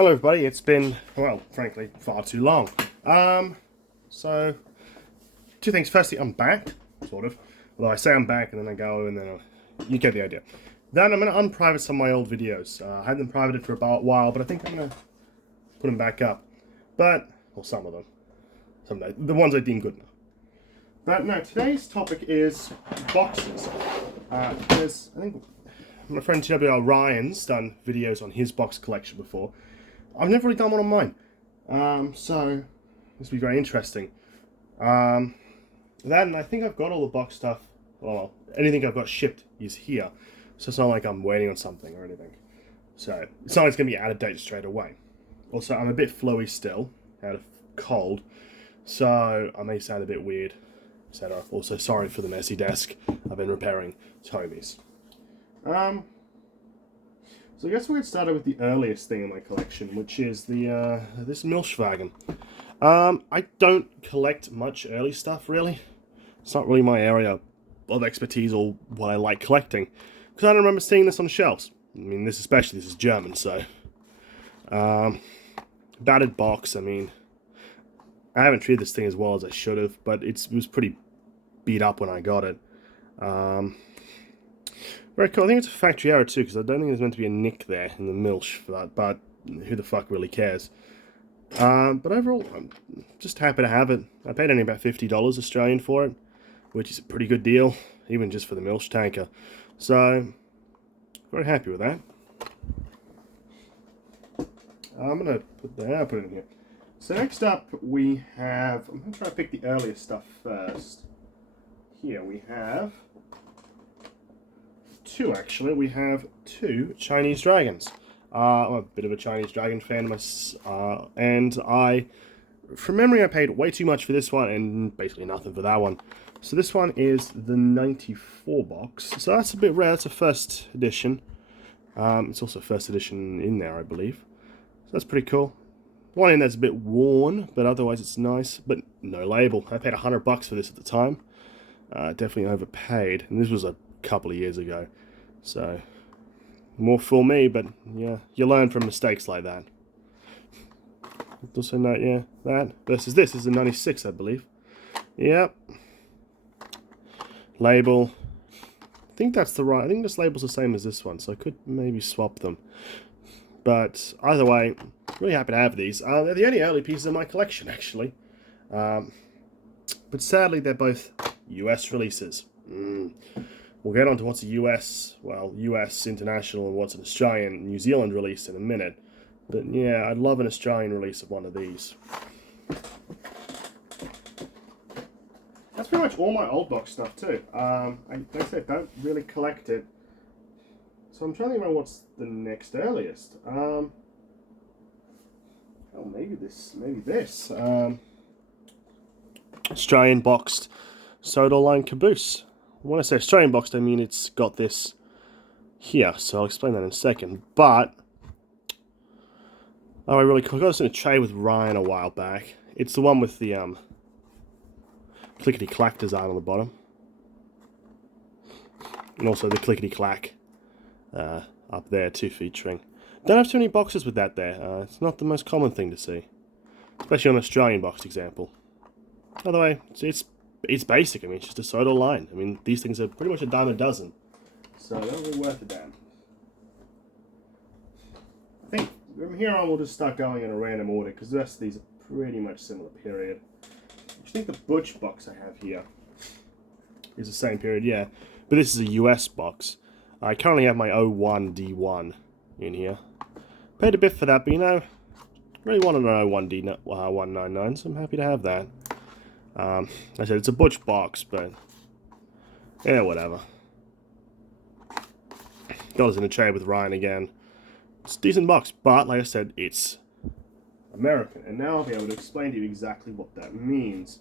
Hello everybody, it's been, well, frankly, far too long. So, two things. Firstly, I'm back, sort of. Although I say I'm back and then I go and then you get the idea. Then I'm going to unprivate some of my old videos. I had them privated for about a while, but I think I'm going to put them back up. But, or some of them. The ones I deem good enough. But no, today's topic is boxes. I think my friend TWR Ryan's done videos on his box collection before. I've never really done one on mine. So this will be very interesting. That and I think I've got all the box stuff, well, anything I've got shipped is here. So it's not like I'm waiting on something or anything. So it's not like it's going to be out of date straight away. Also, I'm a bit flowy still, out of cold. So I may sound a bit weird, etc. Also, sorry for the messy desk. I've been repairing Toby's. So I guess we'll get started with the earliest thing in my collection, which is the this Milchwagen. I don't collect much early stuff, really. It's not really my area of expertise or what I like collecting, because I don't remember seeing this on the shelves. I mean, this is German, so... battered box, I mean... I haven't treated this thing as well as I should have, but it was pretty beat up when I got it. Very cool. I think it's a factory error too, because I don't think there's meant to be a nick there in the Milch for that, but who the fuck really cares? But overall, I'm just happy to have it. I paid only about $50 Australian for it, which is a pretty good deal, even just for the Milch tanker. So, very happy with that. I'm going to put it in here. So next up we have, I'm going to try to pick the earliest stuff first. Here we have two, actually. We have two Chinese dragons. I'm a bit of a Chinese dragon fan, and from memory, I paid way too much for this one and basically nothing for that one. So this one is the 94 box. So that's a bit rare. That's a first edition. It's also first edition in there, I believe. So that's pretty cool. One in that's a bit worn, but otherwise it's nice. But no label. I paid $100 for this at the time. Definitely overpaid, and this was a couple of years ago. So, more for me, but yeah, you learn from mistakes like that. Also note, yeah, that versus this is a 96, I believe. Yep. Label. I think that's the right. I think this label's the same as this one, so I could maybe swap them. But either way, really happy to have these. They're the only early pieces in my collection, actually. But sadly, they're both US releases. We'll get on to what's a US international and what's an Australian, New Zealand release in a minute. But yeah, I'd love an Australian release of one of these. That's pretty much all my old box stuff too. Like I said, don't really collect it. So I'm trying to think about what's the next earliest. Oh, maybe this. Australian boxed Sodaline Caboose. When I say Australian boxed, I mean it's got this here, so I'll explain that in a second. But, oh, I really got this in a tray with Ryan a while back. It's the one with the clickety-clack design on the bottom. And also the clickety-clack up there too, featuring. Don't have too many boxes with that there. It's not the most common thing to see. Especially on an Australian boxed example. By the way, it's basic. I mean, it's just a Sodaline. I mean, these things are pretty much a dime a dozen. So they're really worth a damn. I think from here on we'll just start going in a random order, because the rest of these are pretty much similar period. I think the Butch box I have here is the same period, yeah. But this is a US box. I currently have my 01 D1 in here. Paid a bit for that, but you know, really wanted an 01 D199, so I'm happy to have that. I said it's a Butch box, but yeah, whatever. Got us in a trade with Ryan again. It's a decent box, but like I said, it's American. And now I'll be able to explain to you exactly what that means.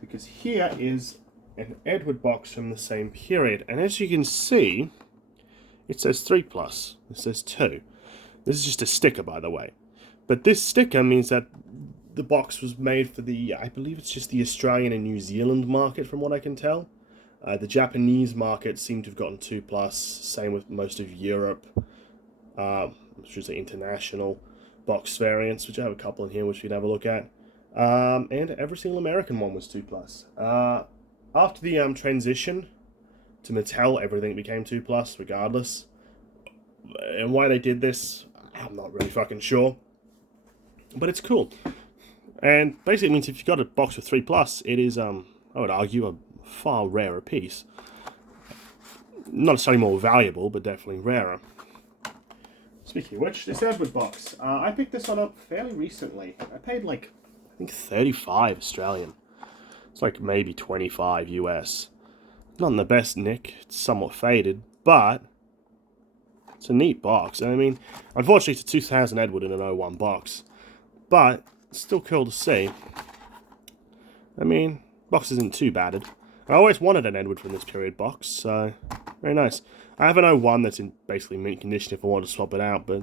Because here is an Edward box from the same period. And as you can see, it says 3+. It says 2. This is just a sticker, by the way. But this sticker means that the box was made for the, I believe it's just the Australian and New Zealand market, from what I can tell. The Japanese market seemed to have gotten 2+, same with most of Europe. I should say international. box variants, which I have a couple in here which we can have a look at. And every single American one was 2+. After the transition to Mattel, everything became 2+, regardless. And why they did this, I'm not really fucking sure. But it's cool. And basically it means if you've got a box with 3+, it is, I would argue, a far rarer piece. Not necessarily more valuable, but definitely rarer. Speaking of which, this Edward box. I picked this one up fairly recently. I paid like, I think 35 Australian. It's like maybe 25 US. Not in the best nick, it's somewhat faded, but it's a neat box. I mean, unfortunately it's a 2000 Edward in an 01 box, but it's still cool to see. I mean, box isn't too battered. I always wanted an Edward from this period box, so very nice. I have an 01 that's in basically mint condition if I want to swap it out, but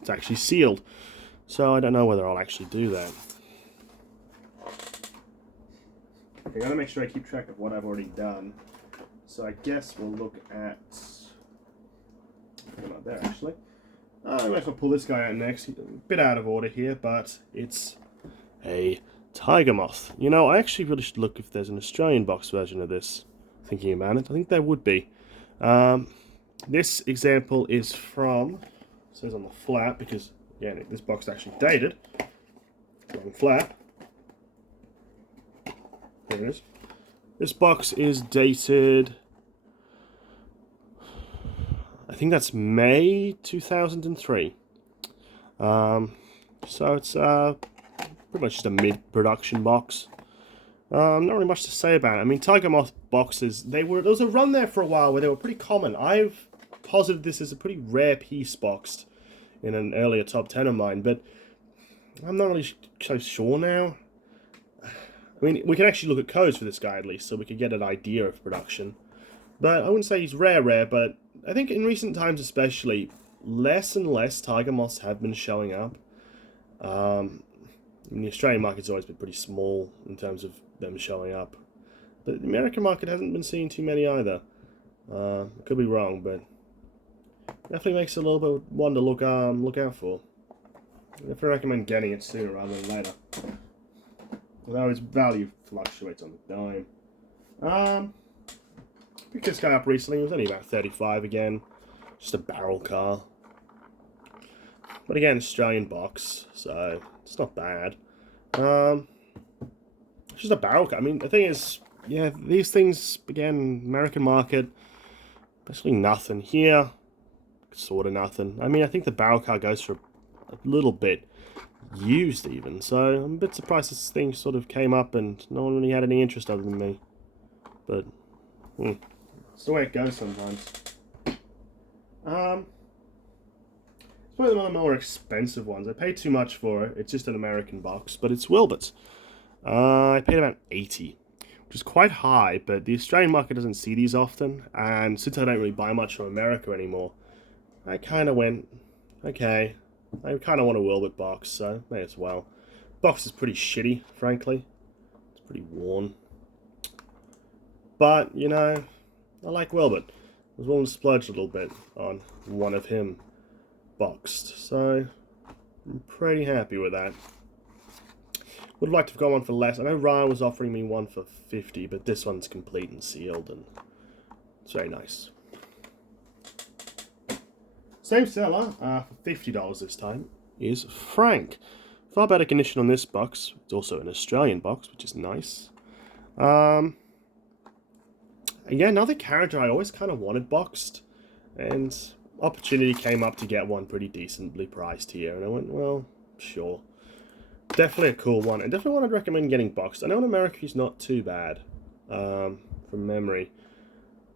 it's actually sealed, so I don't know whether I'll actually do that. Okay, I gotta make sure I keep track of what I've already done. So I guess we'll look at... Not there, actually. I might as well pull this guy out next. A bit out of order here, but it's a Tiger Moth. You know, I actually really should look if there's an Australian box version of this. Thinking about it, I think there would be. This example is from, it says on the flap, because, again, this box is actually dated. Long flap. There it is. This box is dated, I think that's May 2003. So it's pretty much just a mid-production box. Not really much to say about it. I mean, Tiger Moth boxes, there was a run there for a while where they were pretty common. I've posited this as a pretty rare piece boxed in an earlier top 10 of mine, but I'm not really so sure now. I mean, we can actually look at codes for this guy at least, so we can get an idea of production. But I wouldn't say he's rare, but I think in recent times especially, less and less Tiger Moths have been showing up. The Australian market's always been pretty small in terms of them showing up. But the American market hasn't been seeing too many either. Could be wrong, but definitely makes it a little bit one to look out for. I definitely recommend getting it sooner rather than later. Although its value fluctuates on the dime. Picked this guy up recently. It was only about 35 again. Just a barrel car. But again, Australian box, so it's not bad. It's just a barrel car. I mean, the thing is, yeah, these things, again, American market, basically nothing. Here, sort of nothing. I mean, I think the barrel car goes for a little bit used even, so I'm a bit surprised this thing sort of came up and no one really had any interest other than me. But, it's the way it goes sometimes. It's one of the more expensive ones. I paid too much for it. It's just an American box, but it's Wilbert. I paid about 80, which is quite high, but the Australian market doesn't see these often, and since I don't really buy much from America anymore, I kind of went, okay, I kind of want a Wilbert box, so may as well. Box is pretty shitty, frankly. It's pretty worn. But, you know, I like Wilbert. I was willing to splurge a little bit on one of him boxed, so I'm pretty happy with that. Would have liked to have gone one for less. I know Ryan was offering me one for 50, but this one's complete and sealed, and it's very nice. Same seller, for $50 this time, is Frank. Far better condition on this box. It's also an Australian box, which is nice. Again, another character I always kind of wanted boxed, and opportunity came up to get one pretty decently priced here, and I went, well, sure. Definitely a cool one, and definitely one I'd recommend getting boxed. I know in America he's not too bad, from memory.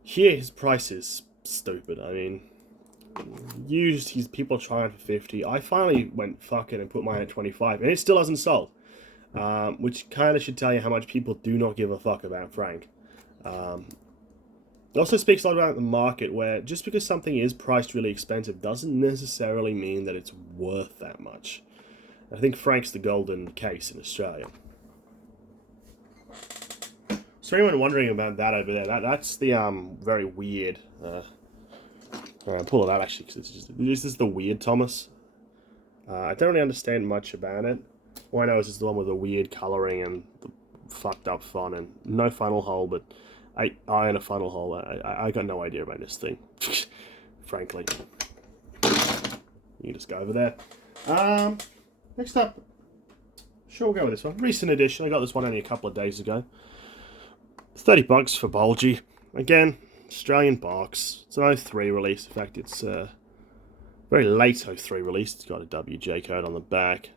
Here, his price is stupid. I mean, used, people are trying for 50. I finally went fuck it and put mine at 25, and it still hasn't sold. Which kind of should tell you how much people do not give a fuck about Frank. It also speaks a lot about the market, where just because something is priced really expensive doesn't necessarily mean that it's worth that much. I think Frank's the golden case in Australia. So anyone wondering about that over there, that's the very weird. I'll pull it out actually, because this is the weird Thomas. I don't really understand much about it. All I know is it's the one with the weird colouring and the fucked up font and no funnel hole, but I own a funnel hole. I got no idea about this thing, frankly. You can just go over there. Next up, sure, we'll go with this one. Recent edition. I got this one only a couple of days ago. $30 for Bulgy. Again, Australian box. It's an 03 release. In fact, it's very late 03 release. It's got a WJ code on the back.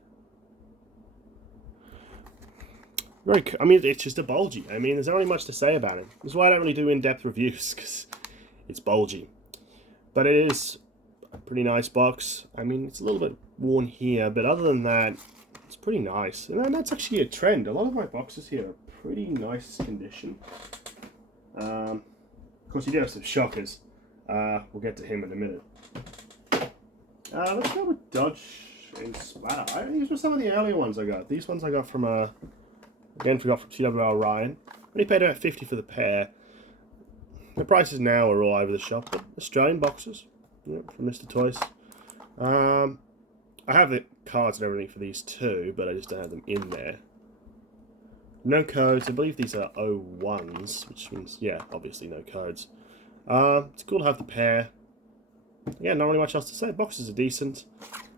I mean, it's just a Bulgy. I mean, there's not really much to say about it. That's why I don't really do in-depth reviews, because it's Bulgy. But it is a pretty nice box. I mean, it's a little bit worn here, but other than that, it's pretty nice. And that's actually a trend. A lot of my boxes here are pretty nice condition. Of course, you do have some shockers. We'll get to him in a minute. Let's go with Dodge and Splatter. These were some of the earlier ones I got. These ones I got from, again, from TWR Ryan. Only paid about $50 for the pair. The prices now are all over the shop, but Australian boxes, from Mr. Toys. I have the cards and everything for these too, but I just don't have them in there. No codes. I believe these are 01s, which means, yeah, obviously no codes. It's cool to have the pair. Yeah, not really much else to say. Boxes are decent.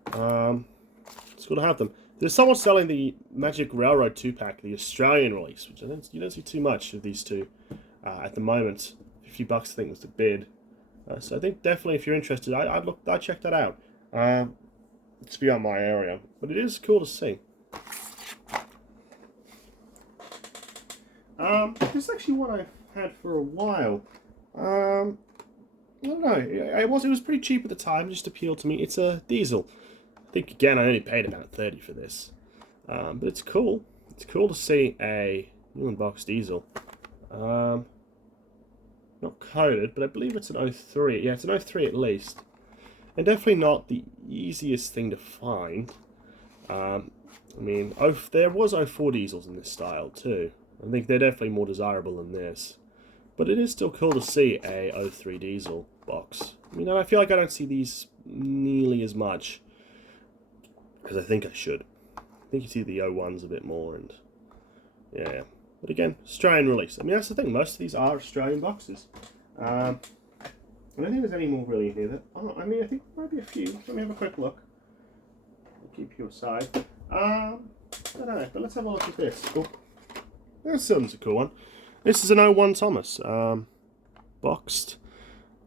It's cool to have them. There's someone selling the Magic Railroad 2-pack, the Australian release, which you don't see too much of these two at the moment. $50 I think was the bid. So I think definitely if you're interested, I'd check that out. It's beyond my area, but it is cool to see. This is actually one I've had for a while. I don't know. It was pretty cheap at the time. It just appealed to me. It's a diesel. I think again I only paid about $30 for this, but it's cool. It's cool to see a new unboxed diesel. Not coded, but I believe it's an 03. Yeah, it's an 03 at least. And definitely not the easiest thing to find. I mean, there was 04 diesels in this style too. I think they're definitely more desirable than this. But it is still cool to see a 03 diesel box. I mean, I feel like I don't see these nearly as much as I think I should. I think you see the 01s a bit more, and yeah. But again, Australian release. I mean, that's the thing. Most of these are Australian boxes. I don't think there's any more really in here. I mean, I think there might be a few. Let me have a quick look. I'll keep you aside. I don't know, but let's have a look at this. Oh, this one's a cool one. This is an 01 Thomas, boxed.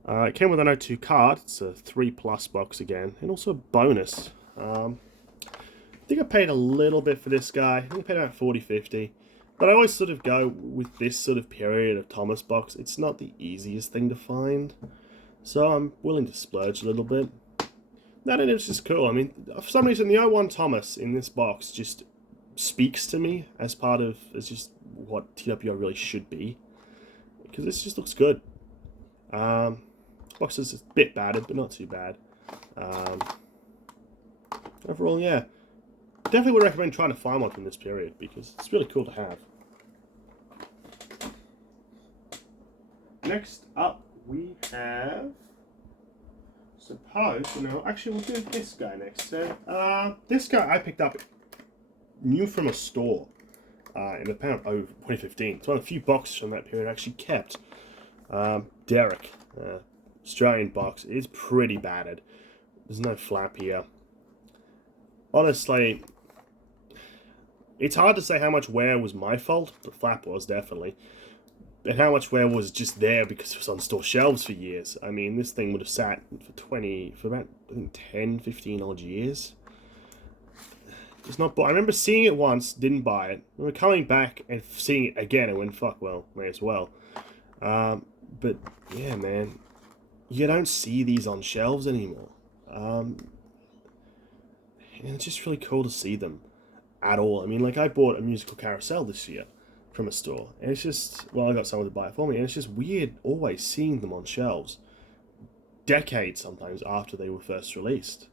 It came with an 02 card. It's a 3+ box again, and also a bonus. I think I paid a little bit for this guy. I think I paid about $40, $50. But I always sort of go with this sort of period of Thomas box. It's not the easiest thing to find, so I'm willing to splurge a little bit. No, it's just cool. I mean, for some reason, the 01 Thomas in this box just speaks to me as just what TWR really should be, because this just looks good. Box is a bit battered, but not too bad. Overall, yeah, definitely would recommend trying to find one from this period because it's really cool to have. Next up, we have. Actually, we'll do this guy next. So, this guy I picked up new from a store in about 2015. It's one of the few boxes from that period I actually kept. Derek, Australian box. It's pretty battered. There's no flap here. Honestly, it's hard to say how much wear was my fault. The flap was, definitely. And how much wear was just there because it was on store shelves for years. I mean, this thing would have sat for about, I think, 10, 15 odd years. It's not. I remember seeing it once, didn't buy it. I remember coming back and seeing it again and went, fuck, well, may as well. But, yeah, man, you don't see these on shelves anymore. And it's just really cool to see them at all. I mean, like, I bought a musical carousel this year from a store, and it's just, well, I got someone to buy it for me, and it's just weird always seeing them on shelves decades sometimes after they were first released.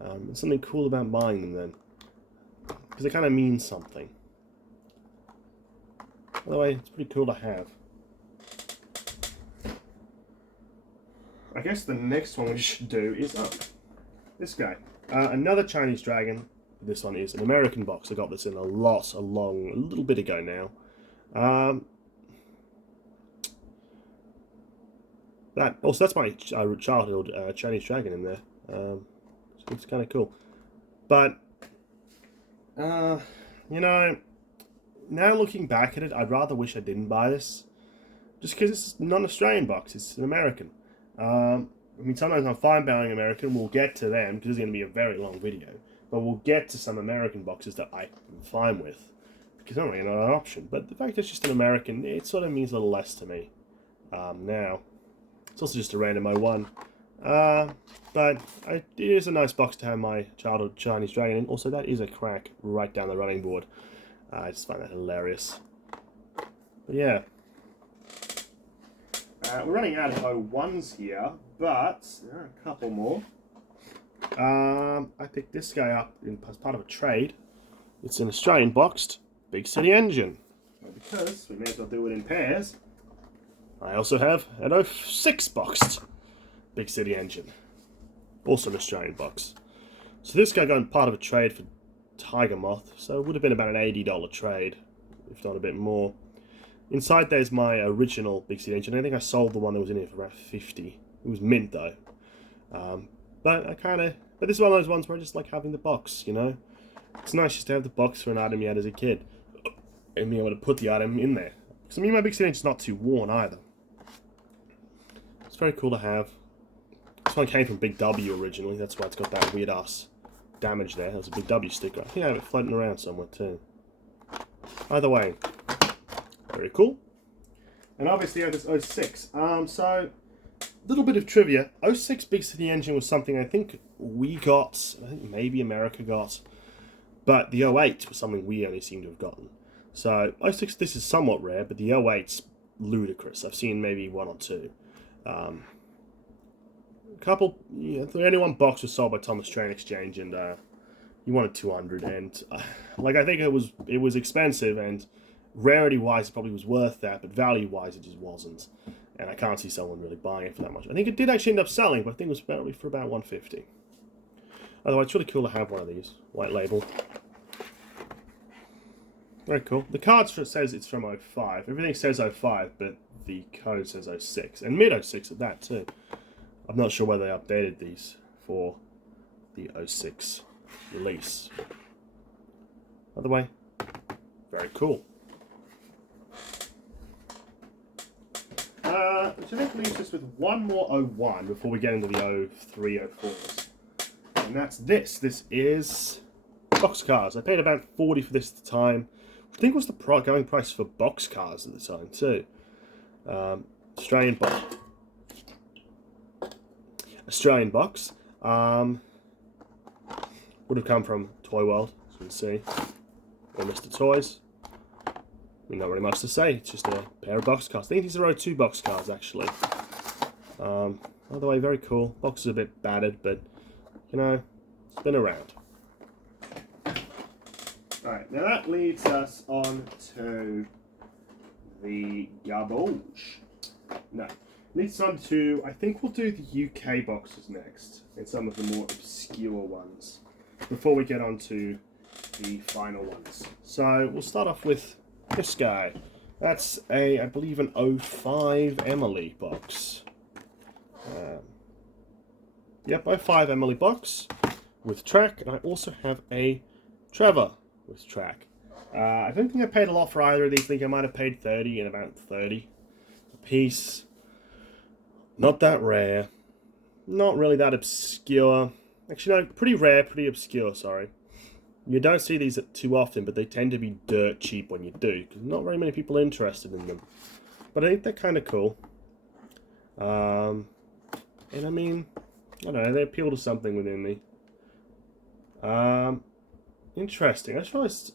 There's something cool about buying them then, because it kind of means something. By the way, it's pretty cool to have. I guess the next one we should do is this guy. Another Chinese Dragon. This one is an American box. I got this in a little bit ago now. That's my childhood Chinese Dragon in there. So it's kind of cool. But, you know, now looking back at it, I'd rather wish I didn't buy this. Just because it's not an Australian box, it's an American. I mean, sometimes I'm fine buying American. We'll get to them, because it's going to be a very long video. But we'll get to some American boxes that I'm fine with, because I'm really not an option. But the fact that it's just an American, it sort of means a little less to me now. It's also just a random 01. But it is a nice box to have my childhood Chinese Dragon in. Also, that is a crack right down the running board. I just find that hilarious. But yeah. We're running out of 01s here, but there are a couple more. I picked this guy up as part of a trade. It's an Australian boxed Big City Engine. Well, because we may as well do it in pairs, I also have an 06 boxed Big City Engine. Also an Australian box. So this guy got part of a trade for Tiger Moth, so it would have been about an $80 trade, if not a bit more. Inside there's my original Big City Engine. I think I sold the one that was in it for about 50. It was mint though. But this is one of those ones where I just like having the box, you know? It's nice just to have the box for an item you had as a kid. And being able to put the item in there. Because I mean, my Big City Engine's not too worn either. It's very cool to have. This one came from Big W originally. That's why it's got that weird ass damage there. There's a Big W sticker. I think I have it floating around somewhere too. Either way. Very cool. And obviously I have this 06. So, little bit of trivia. 06 Big City Engine was something I think we got, I think maybe America got, but the 08 was something we only seem to have gotten. So, 06, this is somewhat rare, but the 08's ludicrous. I've seen maybe one or two. The only one box was sold by Thomas Train Exchange, and he wanted 200, and like I think it was expensive, and rarity-wise, it probably was worth that, but value-wise, it just wasn't. And I can't see someone really buying it for that much. I think it did actually end up selling, but I think it was probably for about $150. Otherwise, it's really cool to have one of these. White label. Very cool. The card says it's from 05. Everything says 05, but the code says 06. And mid-06 at that, too. I'm not sure whether they updated these for the 06 release. By the way, very cool. Which I think leaves us with one more 01 before we get into the 03, 04s. And that's this. This is Boxcars. I paid about $40 for this at the time. I think it was the going price for Boxcars at the time too. Australian box. Would have come from Toy World, as you can see. Or Mr. Toys. I mean, not really much to say. It's just a pair of Boxcars. I think these are 02 Boxcars, actually. By the way, very cool. Box is a bit battered, but, you know, it's been around. Alright, now that leads us on to the Caboose. No. Leads on to, I think we'll do the UK boxes next. And some of the more obscure ones. Before we get on to the final ones. So, we'll start off with this guy. That's I believe, an 05 Emily box. Yep, 05 Emily box with track, and I also have a Trevor with track. I don't think I paid a lot for either of these. I think I might have paid 30 and about 30 a piece. Not that rare. Not really that obscure. Actually, no, pretty rare, pretty obscure, sorry. You don't see these too often, but they tend to be dirt cheap when you do, because not very many people are interested in them. But I think they're kind of cool. And I mean, I don't know, they appeal to something within me. Interesting. I just realized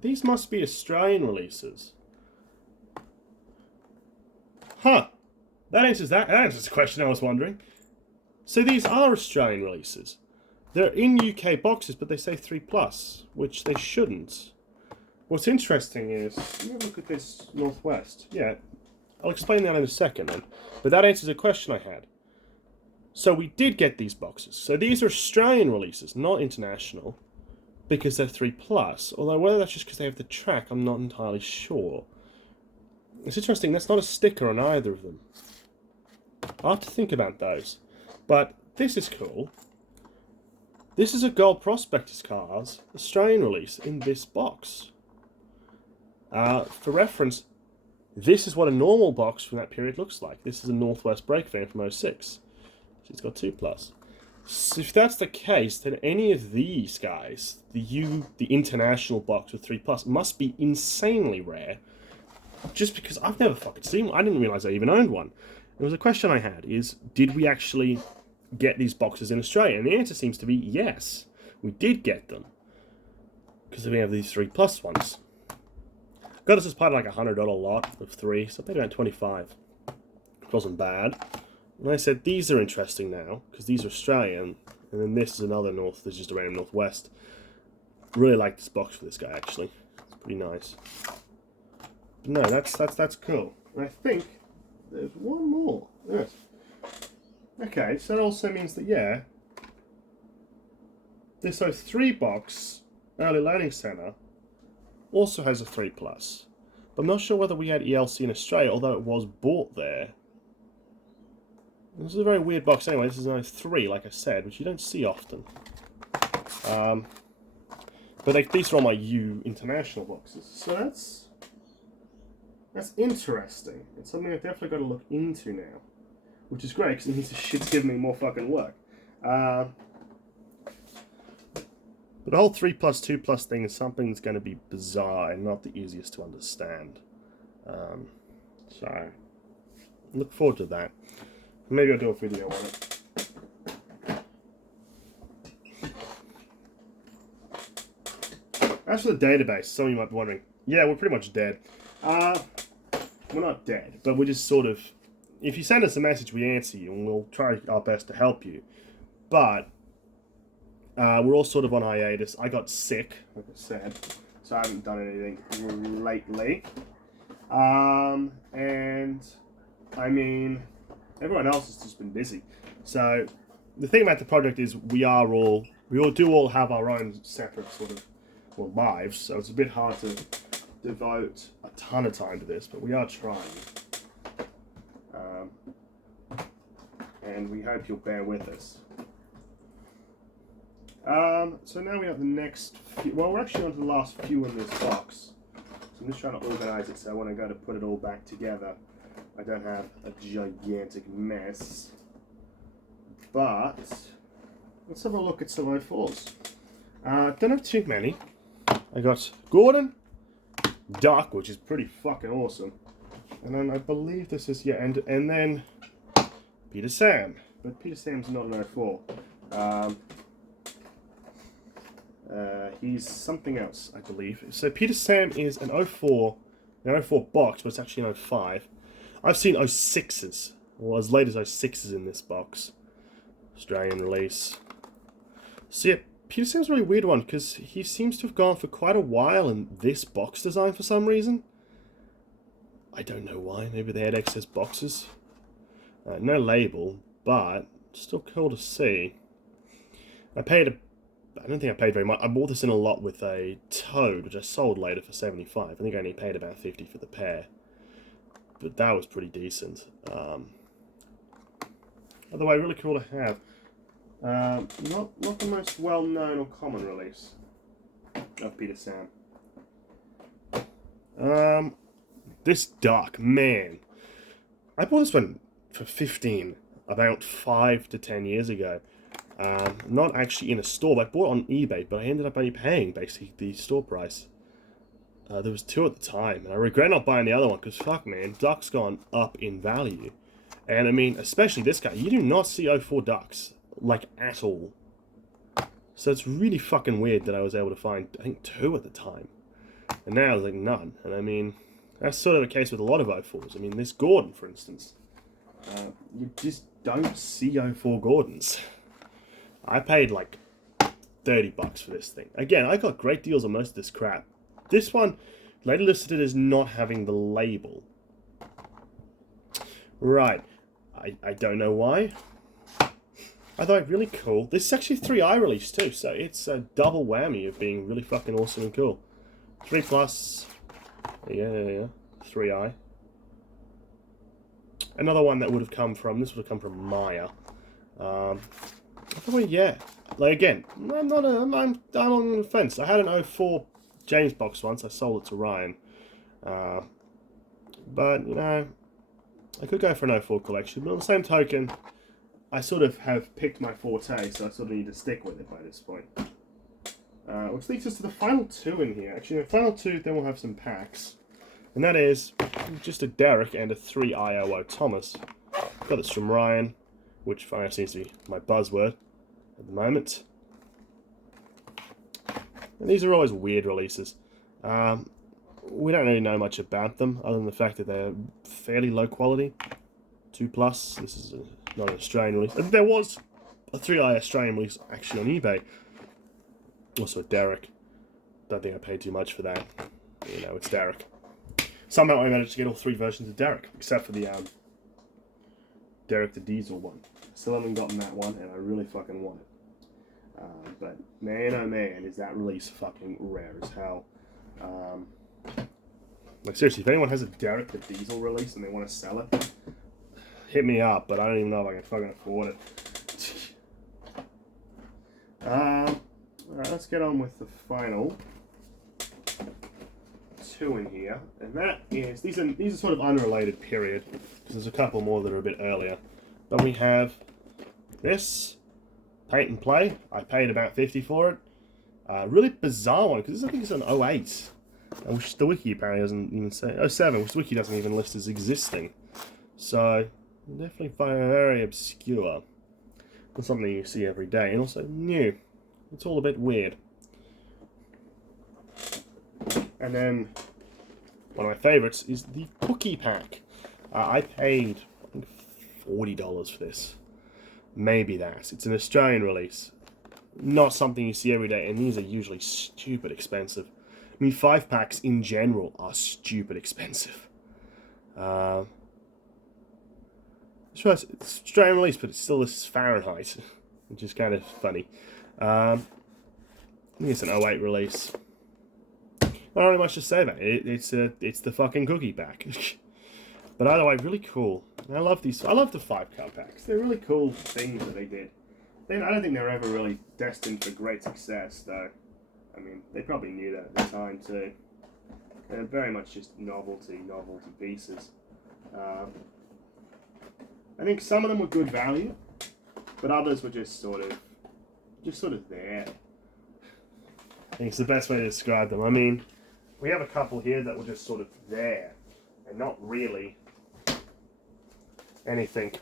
these must be Australian releases. Huh. That answers the question I was wondering. So these are Australian releases. They're in UK boxes, but they say 3+, which they shouldn't. What's interesting is, let me look at this Northwest. Yeah, I'll explain that in a second then. But that answers a question I had. So we did get these boxes. So these are Australian releases, not international, because they're 3+. Although whether that's just because they have the track, I'm not entirely sure. It's interesting, that's not a sticker on either of them. I'll have to think about those. But this is cool. This is a Gold Prospectus Cars Australian release in this box. For reference, this is what a normal box from that period looks like. This is a Northwest Brake Van from 06. It's got 2+. So if that's the case, then any of these guys, the international box with 3+, must be insanely rare. Just because I've never fucking seen one. I didn't realize I even owned one. It was a question I had, is did we actually get these boxes in Australia? And the answer seems to be yes. We did get them. Because we have these 3+ ones. Got us as part of like $100 lot of 3, so I paid about $25. It wasn't bad. And I said, these are interesting now, because these are Australian, and then this is another North, this is just a random Northwest. Really like this box for this guy, actually. It's pretty nice. But no, that's cool. And I think there's one more. Yes. Okay, so that also means that, yeah, this 03 box, Early Learning Centre, also has a 3+. But I'm not sure whether we had ELC in Australia, although it was bought there. This is a very weird box anyway. This is an 03, like I said, which you don't see often. But these are all my U international boxes. So that's interesting. It's something I've definitely got to look into now. Which is great, because it means the shit's giving me more fucking work. But the whole 3+, 2+ thing is something that's going to be bizarre and not the easiest to understand. So, look forward to that. Maybe I'll do a video on it. As for the database, some of you might be wondering, yeah, we're pretty much dead. We're not dead, but we're just sort of, if you send us a message, we answer you, and we'll try our best to help you. But we're all sort of on hiatus. I got sick, like I said, so I haven't done anything lately. And I mean, everyone else has just been busy. So the thing about the project is we all have our own separate sort of lives. So it's a bit hard to devote a ton of time to this, but we are trying. And we hope you'll bear with us. So now we have the next few. Well, we're actually on to the last few in this box. So I'm just trying to organize it so when I go to put it all back together, I don't have a gigantic mess. But let's have a look at some 04s. Don't have too many. I got Gordon, Duck, which is pretty fucking awesome. And then I believe this is, yeah, and then Peter Sam. But Peter Sam's not an 04. He's something else, I believe. So Peter Sam is an 04 box, but it's actually an 05. I've seen 06s, or as late as 06s in this box. Australian release. So yeah, Peter Sam's a really weird one, because he seems to have gone for quite a while in this box design for some reason. I don't know why. Maybe they had excess boxes. No label, but still cool to see. I don't think I paid very much. I bought this in a lot with a Toad, which I sold later for 75. I think I only paid about 50 for the pair. But that was pretty decent. Other way, really cool to have. Not the most well-known or common release of Peter Sam. This Duck, man. I bought this one for 15 about 5 to 10 years ago. Not actually in a store, but I bought it on eBay, but I ended up only paying basically the store price. There was 2 at the time, and I regret not buying the other one, because fuck man, Duck's gone up in value. And I mean, especially this guy, you do not see 04 Ducks, like, at all. So it's really fucking weird that I was able to find, I think, 2 at the time. And now there's like none. And I mean, that's sort of the case with a lot of 04s. I mean, this Gordon, for instance. You just don't see 04 Gordons. I paid like $30 for this thing. Again, I got great deals on most of this crap. This one, later listed as not having the label. Right. I don't know why. I thought really cool. This is actually 3i release too, so it's a double whammy of being really fucking awesome and cool. 3 plus, yeah, 3i. Another one that would have come from, this would have come from Maya. Yeah, like again, I'm on the fence. I had an 04 James box once, I sold it to Ryan. But, you know, I could go for an 04 collection, but on the same token, I sort of have picked my forte, so I sort of need to stick with it by this point. Which leads us to the final two in here. Actually, the final two, then we'll have some packs. And that is just a Derek and a 3 IOO Thomas. Got this from Ryan, which finally seems to be my buzzword at the moment. And these are always weird releases. We don't really know much about them, other than the fact that they're fairly low quality. 2 plus. This is not an Australian release. There was a 3i Australian release actually on eBay. Also a Derek. Don't think I paid too much for that. You know, it's Derek. Somehow I managed to get all 3 versions of Derek, except for the Derek the Diesel one. Still haven't gotten that one, and I really fucking want it. But man, oh man, is that release fucking rare as hell. Like seriously, if anyone has a Derek the Diesel release and they want to sell it, hit me up, but I don't even know if I can fucking afford it. Alright, let's get on with the final 2 in here, and that is, these are sort of unrelated, period, because there's a couple more that are a bit earlier. But we have this, Paint and Play. I paid about 50 for it. Really bizarre one, because I think it's an 08. Which the wiki apparently doesn't even say, 07, which the wiki doesn't even list as existing. So, definitely very obscure. Not something you see every day, and also new. It's all a bit weird. And then, one of my favourites is the Cookie Pack. I paid, I think, $40 for this. Maybe that. It's an Australian release. Not something you see every day, and these are usually stupid expensive. I mean, 5 packs in general are stupid expensive. It's Australian release, but it's still this Fahrenheit, which is kind of funny. I think it's an 08 release. Not really much to say about it. It's the fucking Cookie Pack. But either way, really cool. And I love these. I love the 5-card packs. They're really cool things that they did. I don't think they were ever really destined for great success, though. I mean, they probably knew that at the time too. They're very much just novelty pieces. I think some of them were good value, but others were just sort of there. I think it's the best way to describe them. I mean, we have a couple here that were just sort of there, and not really anything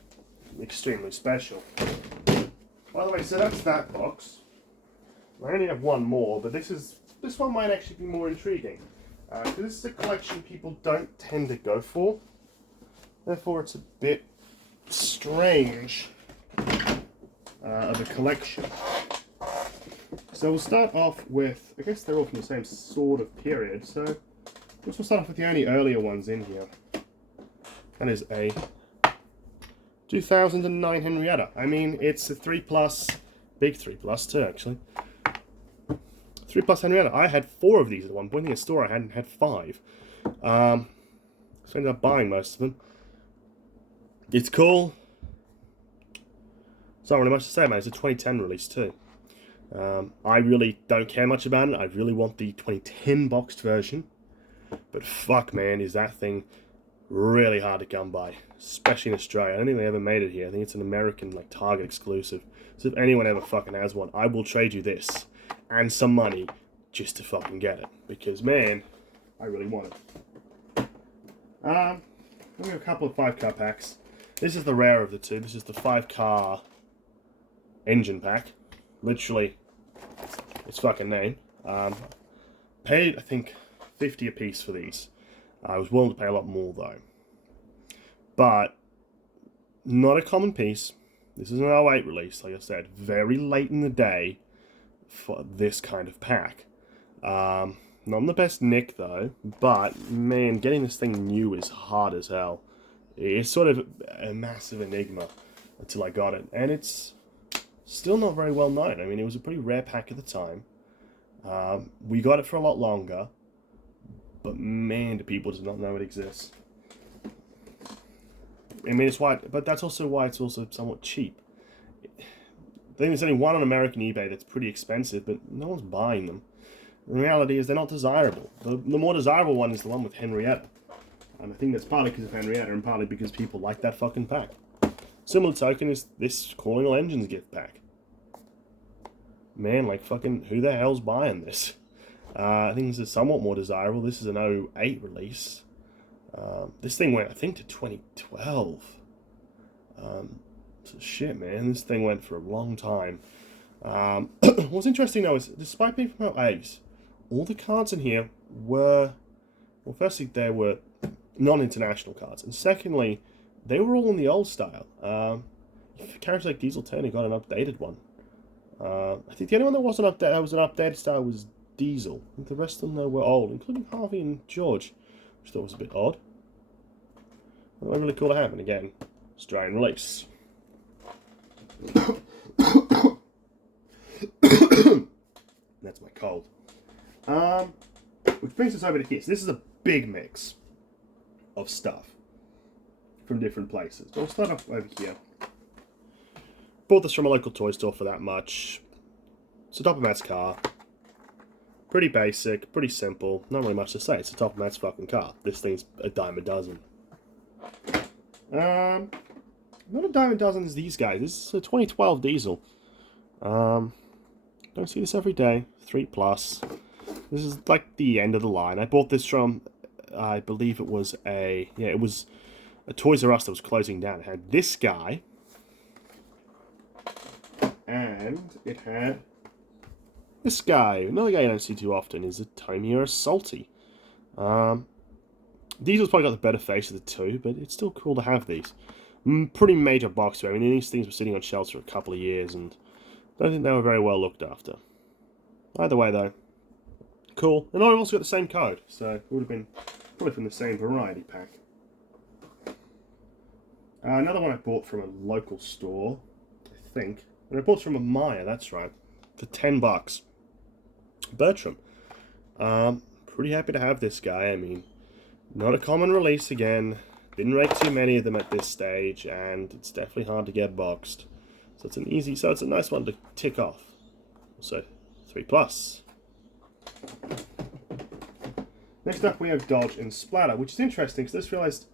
extremely special. By the way, so that's that box. I only have one more, but this one might actually be more intriguing. Because this is a collection people don't tend to go for. Therefore, it's a bit strange of a collection. So we'll start off with, I guess they're all from the same sort of period, so we'll start off with the only earlier ones in here. That is a 2009 Henrietta. I mean, it's a 3 plus, big 3 plus too, actually. 3 plus Henrietta. I had 4 of these at one point. In a store I had 5. So I ended up buying most of them. It's cool. It's not really much to say about it. It's a 2010 release too. I really don't care much about it. I really want the 2010 boxed version. But fuck man, is that thing really hard to come by. Especially in Australia. I don't think they ever made it here. I think it's an American like Target exclusive. So if anyone ever fucking has one, I will trade you this. And some money just to fucking get it. Because, man, I really want it. We have a couple of 5-car packs. This is the rare of the two. This is the 5-car engine pack. Literally, its fucking name. Paid, I think, 50 a piece for these. I was willing to pay a lot more, though. But, not a common piece. This is an 08 release, like I said. Very late in the day for this kind of pack. Not in the best nick though, but man, getting this thing new is hard as hell. It's sort of a massive enigma until I got it, and it's Still not very well known. I mean, it was a pretty rare pack at the time. We got it for a lot longer, but man, do people just not know it exists. I mean, it's why, but that's also why it's also somewhat cheap. I think there's only one on American eBay that's pretty expensive, but no one's buying them. The reality is they're not desirable. The more desirable one is the one with Henrietta. And I think that's partly because of Henrietta and partly because people like that fucking pack. Similar token is this Colonial Engines gift pack. Man, like fucking, who the hell's buying this? I think this is somewhat more desirable. This is an 08 release. This thing went, I think, to 2012. So shit, man. This thing went for a long time. What's interesting, though, is despite being from 08, all the cards in here were... Well, firstly, they were non-international cards. And secondly, they were all in the old style. Characters like Diesel Turner got an updated one. I think the only one that wasn't updated, that was an updated style, was Diesel. I think the rest of them were old, including Harvey and George, which I thought was a bit odd. Well, really cool to have, and again, Australian release. That's my cold. Which brings us over to here. So this is a big mix of stuff from different places. But we'll start off over here. Bought this from a local toy store for that much. It's a Matt's car. Pretty basic, pretty simple. Not really much to say. It's a Matt's fucking car. This thing's a dime a dozen. Not a dime a dozen as these guys. This is a 2012 diesel. Don't see this every day. 3+. This is like the end of the line. I bought this from, I believe it was a Toys R Us that was closing down. It had this guy. And it had this guy. Another guy you don't see too often is a Tomia Salty. Diesel's probably got the better face of the two, but it's still cool to have these. Pretty major box. I mean, these things were sitting on shelves for a couple of years, and I don't think they were very well looked after. Either way, though, cool. And I've also got the same code, so it would have been probably from the same variety pack. Another one I bought from a local store, I think. And I bought it from a Maya, that's right, for $10. Bertram. Pretty happy to have this guy. I mean, not a common release again. Didn't rake too many of them at this stage, and it's definitely hard to get boxed. So it's a nice one to tick off. So 3+. Next up we have Dodge and Splatter, which is interesting because I just realised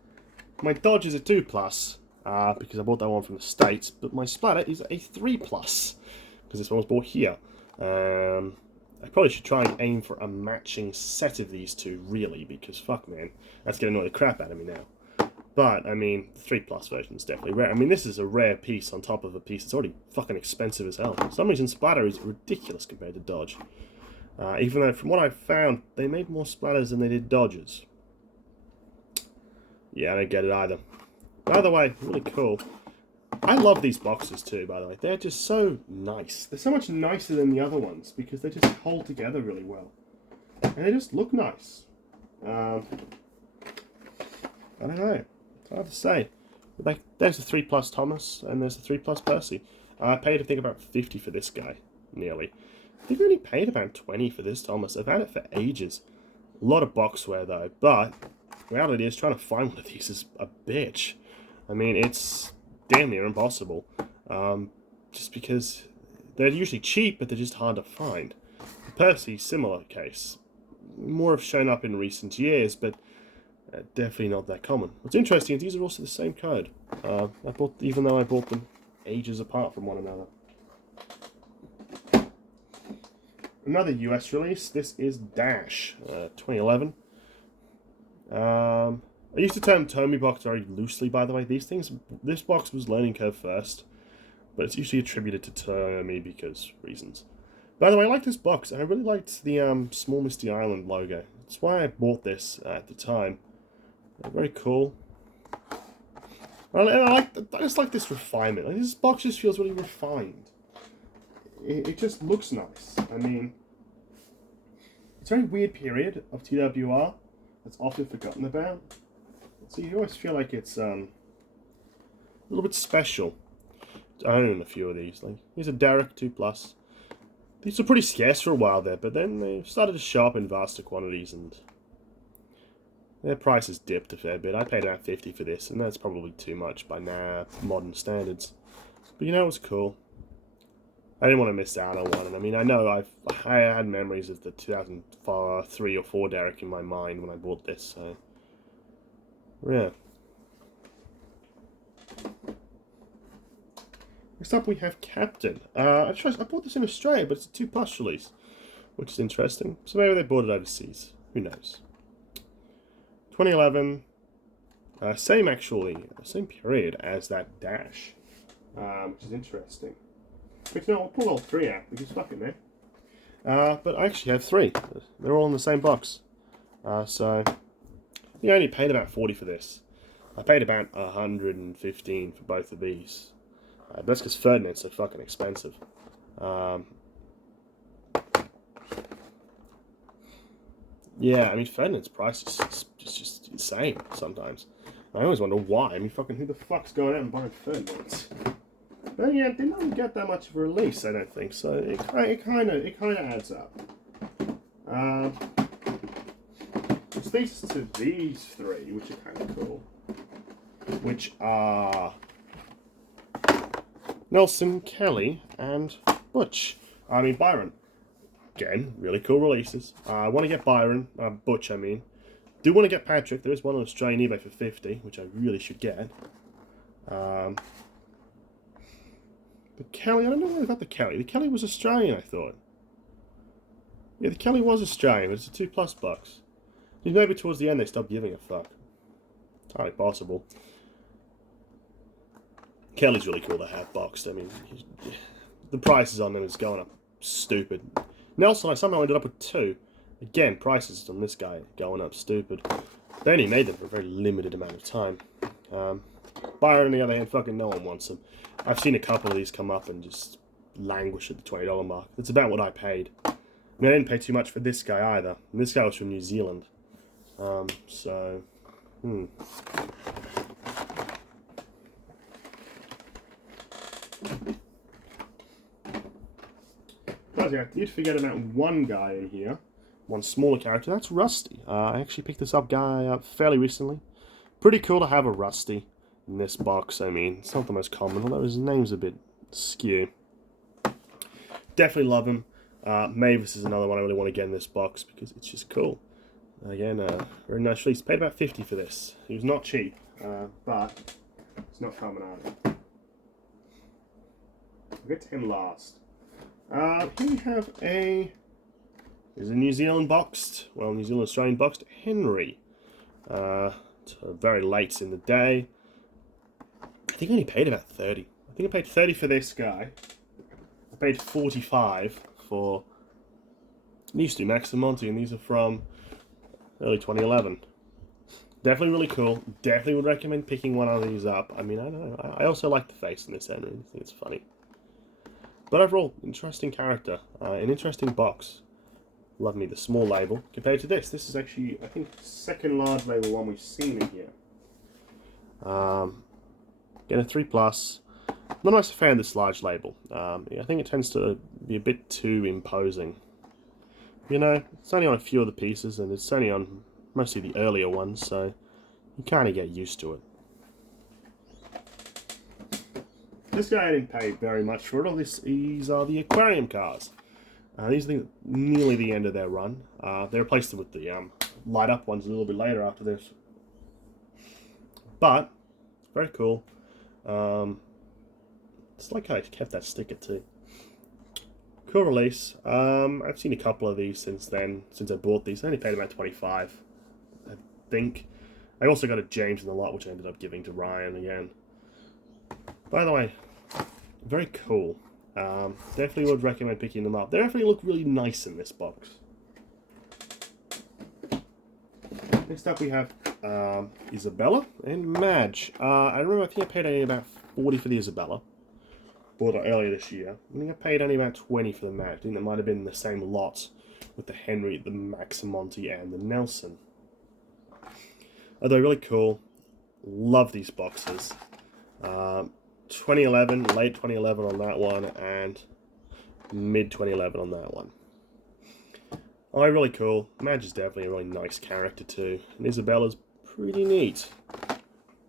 my Dodge is a 2+, because I bought that one from the States, but my Splatter is a 3+, because this one was bought here. I probably should try and aim for a matching set of these two, really, because fuck man, that's going to annoy the crap out of me now. But, I mean, the 3+ version is definitely rare. I mean, this is a rare piece on top of a piece that's already fucking expensive as hell. For some reason, Splatter is ridiculous compared to Dodge. Even though, from what I've found, they made more Splatters than they did Dodges. Yeah, I don't get it either. By the way, really cool. I love these boxes too, by the way. They're just so nice. They're so much nicer than the other ones because they just hold together really well. And they just look nice. I don't know. It's hard to say. Like, there's a 3+ Thomas and there's a 3+ Percy. I paid, I think, about 50 for this guy. Nearly. I think I only paid about 20 for this Thomas. I've had it for ages. A lot of boxware though, but the reality is trying to find one of these is a bitch. I mean, it's damn near impossible. Just because they're usually cheap, but they're just hard to find. Percy, similar case. More have shown up in recent years, but definitely not that common. What's interesting is these are also the same code. Even though I bought them ages apart from one another. Another US release. This is Dash, 2011. I use the term Tomy box very loosely, by the way. This box was Learning Curve first, but it's usually attributed to Tomy because reasons. By the way, I like this box. I really liked the Small Misty Island logo. That's why I bought this at the time. Very cool. I just like this refinement. This box just feels really refined. It just looks nice. I mean, it's a very weird period of TWR that's often forgotten about. So you always feel like it's a little bit special. I own a few of these. Like, here's a Derek 2+. These were pretty scarce for a while there, but then they started to show up in vaster quantities, and their prices dipped a fair bit. I paid about 50 for this, and that's probably too much by now, modern standards. But you know, it was cool. I didn't want to miss out on one, and I mean, I know I had memories of the 2003 or 4 Derek in my mind when I bought this, so yeah. Next up, we have Captain. I bought this in Australia, but it's a 2+ release, which is interesting. So maybe they bought it overseas. Who knows? 2011. Same period as that Dash, which is interesting. But you know, I'll pull all 3 out because fuck it, man. But I actually have 3. They're all in the same box. So I only paid about 40 for this. I paid about 115 for both of these. That's because Ferdinand's so fucking expensive. Yeah, I mean, Ferdinand's price is just insane sometimes. I always wonder why. I mean, fucking who the fuck's going out and buying Ferdinand's? But yeah, they don't get that much of a release, I don't think. So it kind of adds up. Which leads to these 3, which are kind of cool. Which are Nelson, Kelly, and Butch. I mean, Byron. Again, really cool releases. I want to get Byron, Butch, I mean. Do want to get Patrick. There is one on Australian eBay for 50, which I really should get. The Kelly, I don't know where I got the Kelly. The Kelly was Australian, I thought. Yeah, the Kelly was Australian, but it's a 2+ box. Maybe towards the end they stopped giving a fuck. Entirely possible. Kelly's really cool to have boxed. I mean, the prices on them is going up stupid. Nelson, I somehow ended up with 2. Again, prices on this guy going up stupid. They only made them for a very limited amount of time. Byron, on the other hand, fucking no one wants them. I've seen a couple of these come up and just languish at the $20 mark. That's about what I paid. I mean, I didn't pay too much for this guy either. And this guy was from New Zealand. I did forget about one guy in here. One smaller character. That's Rusty. I actually picked this guy up fairly recently. Pretty cool to have a Rusty in this box. I mean, it's not the most common, although his name's a bit skew. Definitely love him. Mavis is another one I really want to get in this box because it's just cool. Again, very nice release. Paid about 50 for this. He was not cheap, but it's not common either. I'll get to him last. Here we have there's a New Zealand boxed, well, New Zealand Australian boxed Henry. Very late in the day. I think I only paid about 30. I think I paid 30 for this guy. I paid 45 for these 2, Max and Monty, and these are from early 2011. Definitely really cool. Definitely would recommend picking one of these up. I mean, I don't know. I also like the face in this Henry. I think it's funny. But overall, interesting character. An interesting box. Love me the small label. Compared to this. This is actually, I think, the second large label one we've seen in here. Again, a 3+. Not much a fan of this large label. Yeah, I think it tends to be a bit too imposing. You know, it's only on a few of the pieces, and it's only on mostly the earlier ones, so you kind of get used to it. This guy I didn't pay very much for it. These are the Aquarium Cars. These are nearly the end of their run. They replaced them with the light up ones a little bit later after this. But, very cool. It's like I kept that sticker too. Cool release. I've seen a couple of these since then, since I bought these. I only paid about 25, I think. I also got a James in the lot, which I ended up giving to Ryan again. By the way, very cool. Definitely would recommend picking them up. They definitely look really nice in this box. Next up we have Isabella and Madge. I remember, I think I paid only about 40 for the Isabella. Bought it earlier this year. I think I paid only about 20 for the Madge. I think that might have been the same lot with the Henry, the Max and Monty, and the Nelson. They're really cool. Love these boxes. 2011, late 2011 on that one, and mid 2011 on that one. Oh, really cool. Madge is definitely a really nice character too, and Isabella's pretty neat.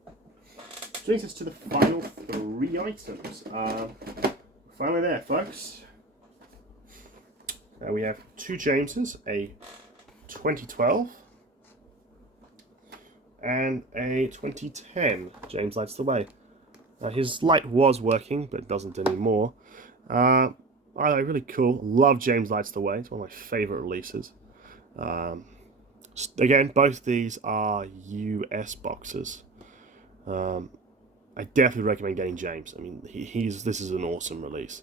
Which brings us to the final 3 items. Finally there, folks. We have 2 Jameses, a 2012 and a 2010. James Lights the Way. His light was working, but it doesn't anymore. Really cool. Love James Lights the Way. It's one of my favorite releases. Again, both these are US boxes. I definitely recommend getting James. I mean, this is an awesome release.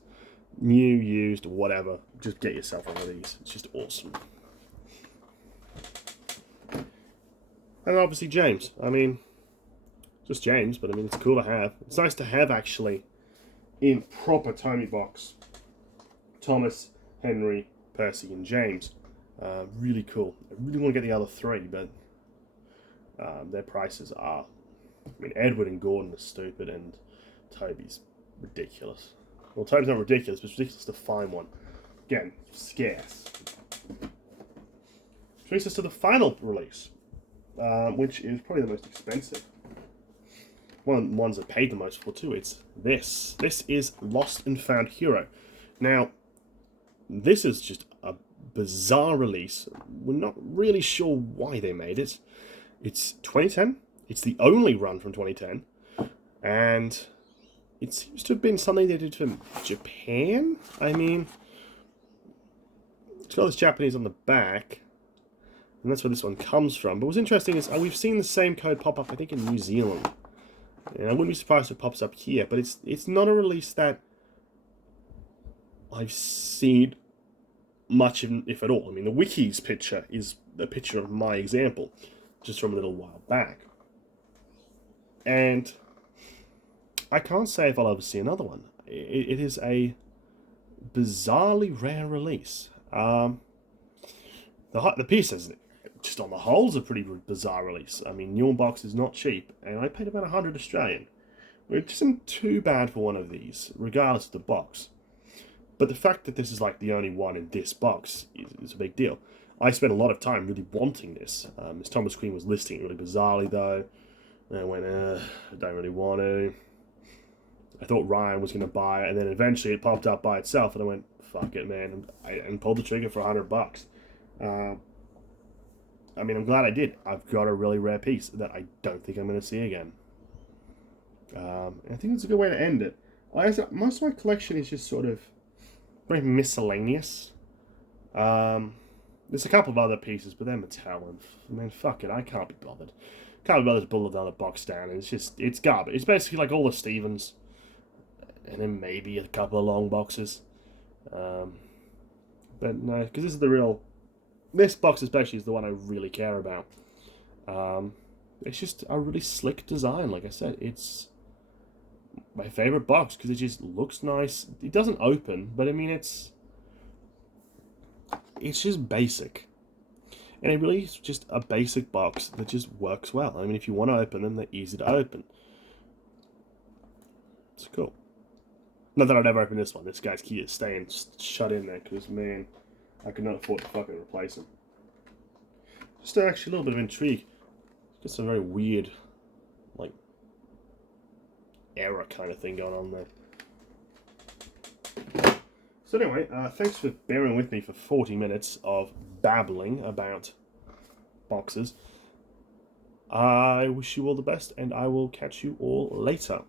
New, used, whatever. Just get yourself one of these. It's just awesome. And obviously James. I mean, just James, but I mean, it's cool to have. It's nice to have, actually, in proper Tommy box. Thomas, Henry, Percy, and James. Really cool. I really want to get the other 3, but their prices are... I mean, Edward and Gordon are stupid, and Toby's ridiculous. Well, Toby's not ridiculous, but it's ridiculous to find one. Again, scarce. Which brings us to the final release, which is probably the most expensive. One of the ones I paid the most for, too. It's this. This is Lost and Found Hero. Now, this is just a bizarre release. We're not really sure why they made it. It's 2010. It's the only run from 2010. And it seems to have been something they did from Japan. I mean, it's got this Japanese on the back. And that's where this one comes from. But what's interesting is we've seen the same code pop up, I think, in New Zealand. And I wouldn't be surprised if it pops up here. But it's not a release that I've seen much, if at all. I mean, the Wiki's picture is a picture of my example, just from a little while back. And I can't say if I'll ever see another one. It is a bizarrely rare release. The pieces, just on the whole, is a pretty bizarre release. I mean, your box is not cheap, and I paid about 100 Australian, which isn't too bad for one of these, regardless of the box. But the fact that this is like the only one in this box is a big deal. I spent a lot of time really wanting this. Miss Thomas Queen was listing it really bizarrely, though. And I went, I don't really want to. I thought Ryan was going to buy it, and then eventually it popped up by itself, and I went, fuck it, man, and pulled the trigger for $100. I mean, I'm glad I did. I've got a really rare piece that I don't think I'm going to see again. I think it's a good way to end it. Most of my collection is just sort of very miscellaneous. There's a couple of other pieces, but they're Mattel, and man, fuck it, I can't be bothered. Can't be bothered to pull another box down. It's garbage. It's basically like all the Stevens, and then maybe a couple of long boxes. But no, because this is the real. This box especially is the one I really care about. It's just a really slick design. Like I said, it's my favorite box because it just looks nice. It doesn't open, but I mean it's just basic. And it really is just a basic box that just works well. I mean, if you want to open them, they're easy to open. It's cool. Not that I'd ever open this one. This guy's key is staying shut in there because, man, I could not afford to fucking replace him. Just actually a little bit of intrigue. Just a very weird, like, error kind of thing going on there. So anyway, thanks for bearing with me for 40 minutes of babbling about boxes. I wish you all the best, and I will catch you all later.